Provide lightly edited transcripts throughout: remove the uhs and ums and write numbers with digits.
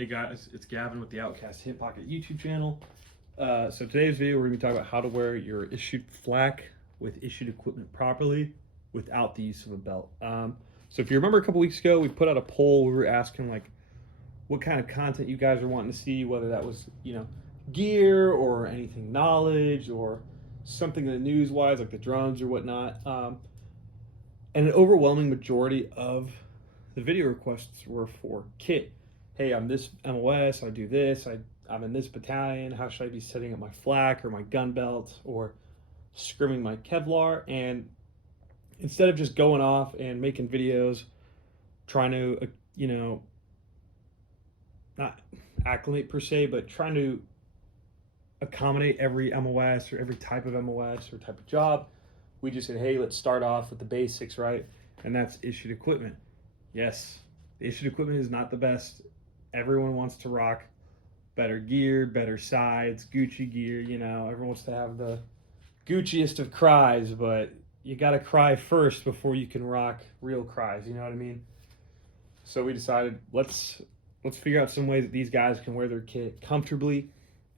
Hey guys, it's Gavin with the Outcast Hip Pocket YouTube channel. So today's video we're going to be talking about how to wear your issued flak with issued equipment properly without the use of a belt. So if you remember a couple weeks ago, we put out a poll. We were asking like what kind of content you guys are wanting to see, whether that was, gear or anything knowledge or something in the news wise like the drums or whatnot. And an overwhelming majority of the video requests were for kit. Hey, I'm this MOS, I do this, I'm in this battalion, how should I be setting up my flak or my gun belt or scrimming my Kevlar? And instead of just going off and making videos, trying to, not acclimate per se, but trying to accommodate every MOS or every type of MOS or type of job, we just said, hey, let's start off with the basics, right? And that's issued equipment. Yes, the issued equipment is not the best. Everyone wants to rock better gear, better sides, Gucci gear, everyone wants to have the Gucciest of cries, but you got to cry first before you can rock real cries, you know what I mean? So we decided, let's figure out some ways that these guys can wear their kit comfortably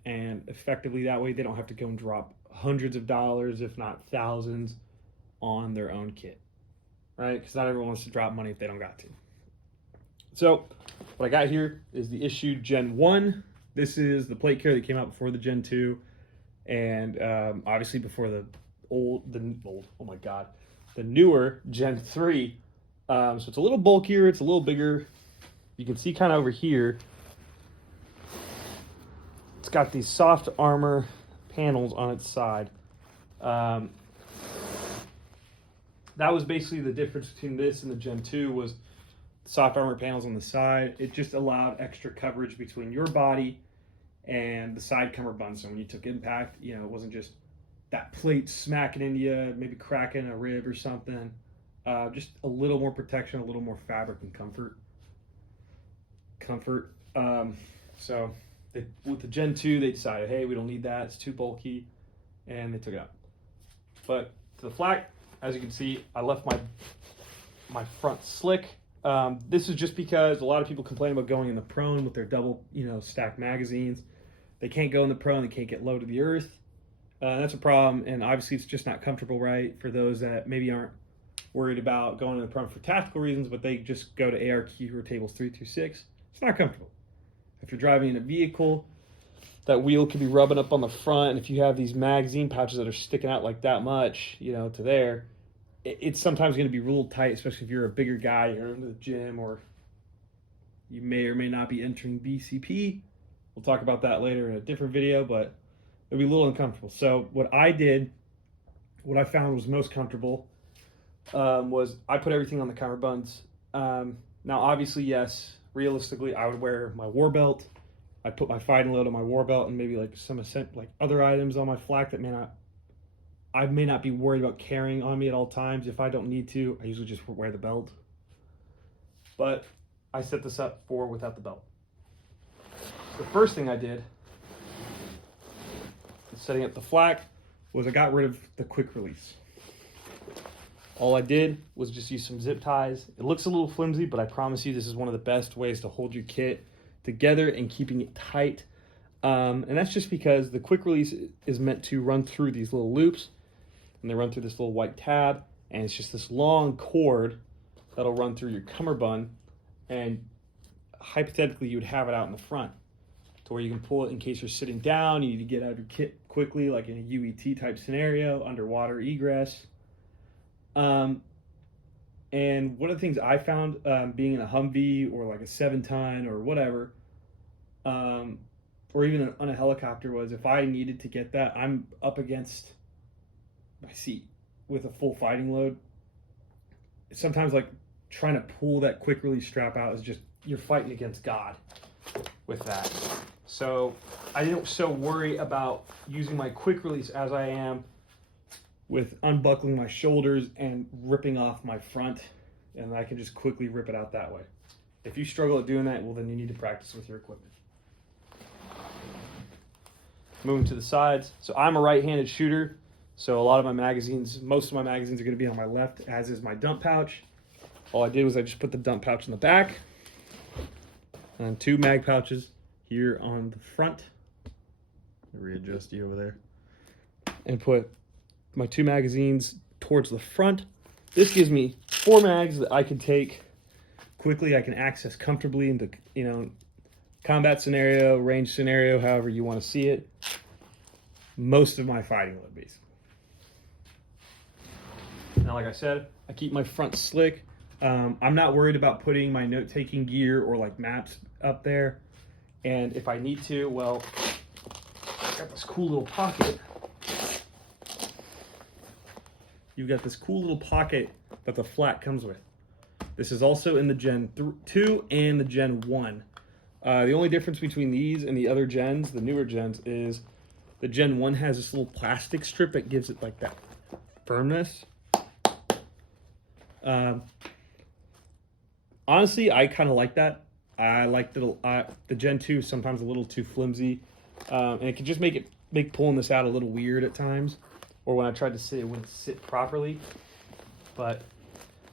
and effectively. That way they don't have to go and drop hundreds of dollars, if not thousands, on their own kit, right? Because not everyone wants to drop money if they don't got to. So what I got here is the issued Gen 1. This is the plate carrier that came out before the Gen 2, and obviously before the newer Gen 3. So it's a little bulkier, it's a little bigger. You can see kind of over here, it's got these soft armor panels on its side. That was basically the difference between this and the Gen 2 was soft armor panels on the side. It just allowed extra coverage between your body and the side cummerbund. So when you took impact, it wasn't just that plate smacking into you, maybe cracking a rib or something. Just a little more protection, a little more fabric and comfort. So with the Gen 2, they decided, hey, we don't need that. It's too bulky, and they took it out. But to the flak, as you can see, I left my front slick. This is just because a lot of people complain about going in the prone with their double, stacked magazines. They can't go in the prone, they can't get low to the earth. That's a problem, and obviously it's just not comfortable, right? For those that maybe aren't worried about going in the prone for tactical reasons, but they just go to ARQ or tables 3 through 6. It's not comfortable. If you're driving in a vehicle, that wheel could be rubbing up on the front, and if you have these magazine pouches that are sticking out like that much, to there, it's sometimes going to be real tight, especially if you're a bigger guy, you're into the gym, or you may or may not be entering BCP. We'll talk about that later in a different video, but it'll be a little uncomfortable. So what I found was most comfortable was I put everything on the cummerbunds. Now, obviously, yes, realistically, I would wear my war belt. I put my fighting load on my war belt and maybe like some other items on my flak that I may not be worried about carrying on me at all times. If I don't need to, I usually just wear the belt. But I set this up for without the belt. The first thing I did in setting up the flak was I got rid of the quick release. All I did was just use some zip ties. It looks a little flimsy, but I promise you this is one of the best ways to hold your kit together and keeping it tight. And that's just because the quick release is meant to run through these little loops, and they run through this little white tab, and it's just this long cord that'll run through your cummerbund, and hypothetically you would have it out in the front to where you can pull it in case you're sitting down, you need to get out of your kit quickly, like in a UET type scenario, underwater egress. And one of the things I found being in a Humvee or like a 7-ton or whatever, or even on a helicopter, was if I needed to get that, I'm up against my seat with a full fighting load. Sometimes like trying to pull that quick release strap out is just, you're fighting against God with that. So I don't so worry about using my quick release as I am with unbuckling my shoulders and ripping off my front, and I can just quickly rip it out that way. If you struggle at doing that, well, then you need to practice with your equipment. Moving to the sides. So I'm a right-handed shooter, so a lot of my magazines, most of my magazines are going to be on my left, as is my dump pouch. All I did was I just put the dump pouch in the back, and 2 mag pouches here on the front. Readjust you over there. And put my 2 magazines towards the front. This gives me 4 mags that I can take quickly. I can access comfortably into, you know, combat scenario, range scenario, however you want to see it. Most of my fighting load, basically. Now, like I said, I keep my front slick. I'm not worried about putting my note-taking gear or like maps up there. And if I need to, well, I got this cool little pocket. You've got this cool little pocket that the flak comes with. This is also in the Gen 2 and the Gen 1. The only difference between these and the other gens, the newer gens, is the Gen 1 has this little plastic strip that gives it like that firmness. Honestly, I kind of like that. I like the Gen 2 is sometimes a little too flimsy, and it can just make pulling this out a little weird at times, or when I tried to sit, it wouldn't sit properly. But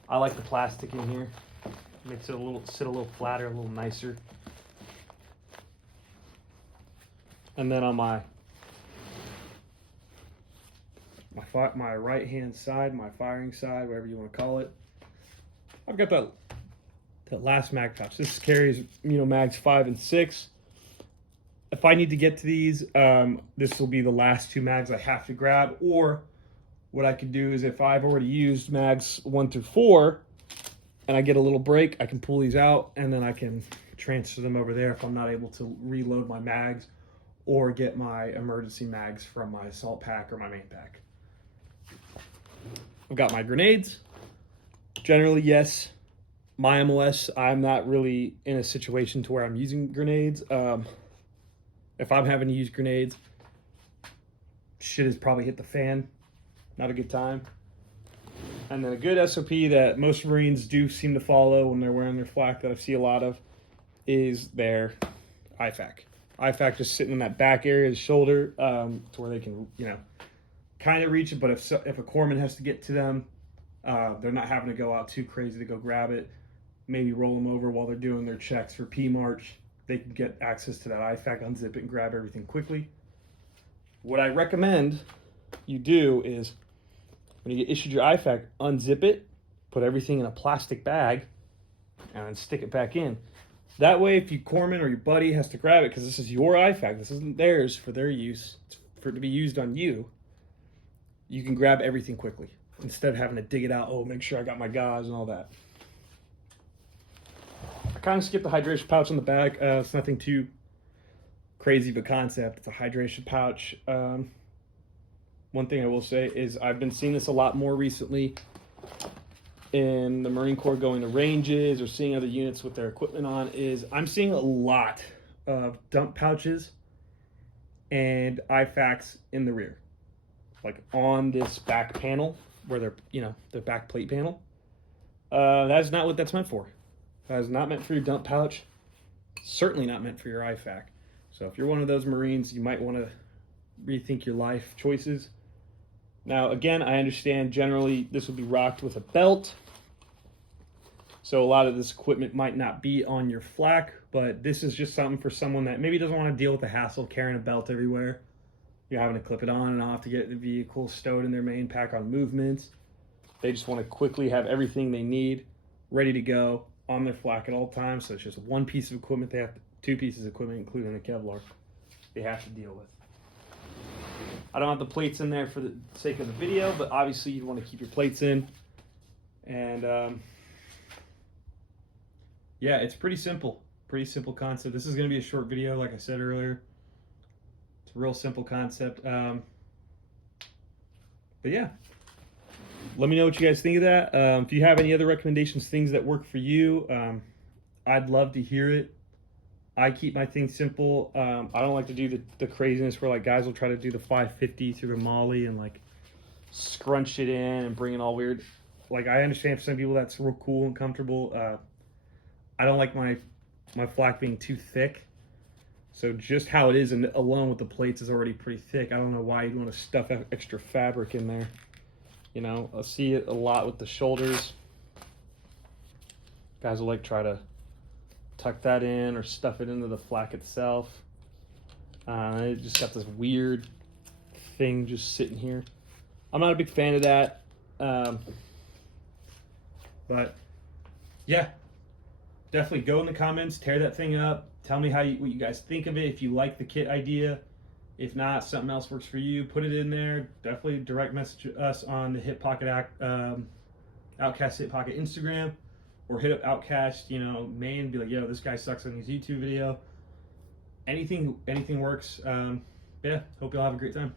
I like the plastic in here. Makes it sit a little flatter, a little nicer. And then on my right hand side, my firing side, whatever you want to call it, I've got that last mag pouch. This carries, you know, mags 5 and 6. If I need to get to these, this will be the last 2 mags I have to grab. Or what I could do is, if I've already used mags 1 through 4 and I get a little break, I can pull these out and then I can transfer them over there if I'm not able to reload my mags or get my emergency mags from my assault pack or my main pack. I've got my grenades. Generally, yes, my MOS, I'm not really in a situation to where I'm using grenades. If I'm having to use grenades, shit has probably hit the fan. Not a good time. And then a good SOP that most Marines do seem to follow when they're wearing their flak, that I see a lot of, is their IFAK. IFAK just sitting in that back area of the shoulder, to where they can, you know, kind of reach it. But if a corpsman has to get to them, they're not having to go out too crazy to go grab it. Maybe roll them over while they're doing their checks for P-March. They can get access to that IFAK, unzip it, and grab everything quickly. What I recommend you do is, when you get issued your IFAK, unzip it, put everything in a plastic bag, and then stick it back in. That way, if your corpsman or your buddy has to grab it, because this is your IFAK, this isn't theirs for their use, it's for it to be used on you, you can grab everything quickly, instead of having to dig it out, oh, make sure I got my gauze and all that. I kind of skipped the hydration pouch on the back. It's nothing too crazy of a concept. It's a hydration pouch. One thing I will say is I've been seeing this a lot more recently in the Marine Corps, going to ranges or seeing other units with their equipment on, is I'm seeing a lot of dump pouches and IFAKs in the rear, like on this back panel where they're, you know, the back plate panel. That's not what that's meant for. That is not meant for your dump pouch. Certainly not meant for your IFAK. So if you're one of those Marines, you might want to rethink your life choices. Now, again, I understand generally this would be rocked with a belt. So a lot of this equipment might not be on your flak, but this is just something for someone that maybe doesn't want to deal with the hassle of carrying a belt everywhere. You're having to clip it on and off to get the vehicle stowed in their main pack on movements. They just want to quickly have everything they need ready to go on their flak at all times. So it's just one piece of equipment. They have 2 pieces of equipment, including the Kevlar, they have to deal with. I don't have the plates in there for the sake of the video, but obviously you want to keep your plates in. And yeah, it's pretty simple concept. This is going to be a short video, like I said earlier. It's a real simple concept. But yeah, let me know what you guys think of that. If you have any other recommendations, things that work for you, I'd love to hear it. I keep my things simple. I don't like to do the craziness where like guys will try to do the 550 through the molly and like scrunch it in and bring it all weird. Like, I understand for some people that's real cool and comfortable. I don't like my flak being too thick. So just how it is and alone with the plates is already pretty thick. I don't know why you'd want to stuff extra fabric in there. You know, I see it a lot with the shoulders. Guys will like try to tuck that in or stuff it into the flak itself. It just got this weird thing just sitting here. I'm not a big fan of that. But yeah, definitely go in the comments, tear that thing up. Tell me what you guys think of it. If you like the kit idea, if not, something else works for you, put it in there. Definitely direct message us on the Hip Pocket Outcast Hip Pocket Instagram, or hit up Outcast, main, be like, yo, this guy sucks on his YouTube video. Anything works. Yeah, hope y'all have a great time.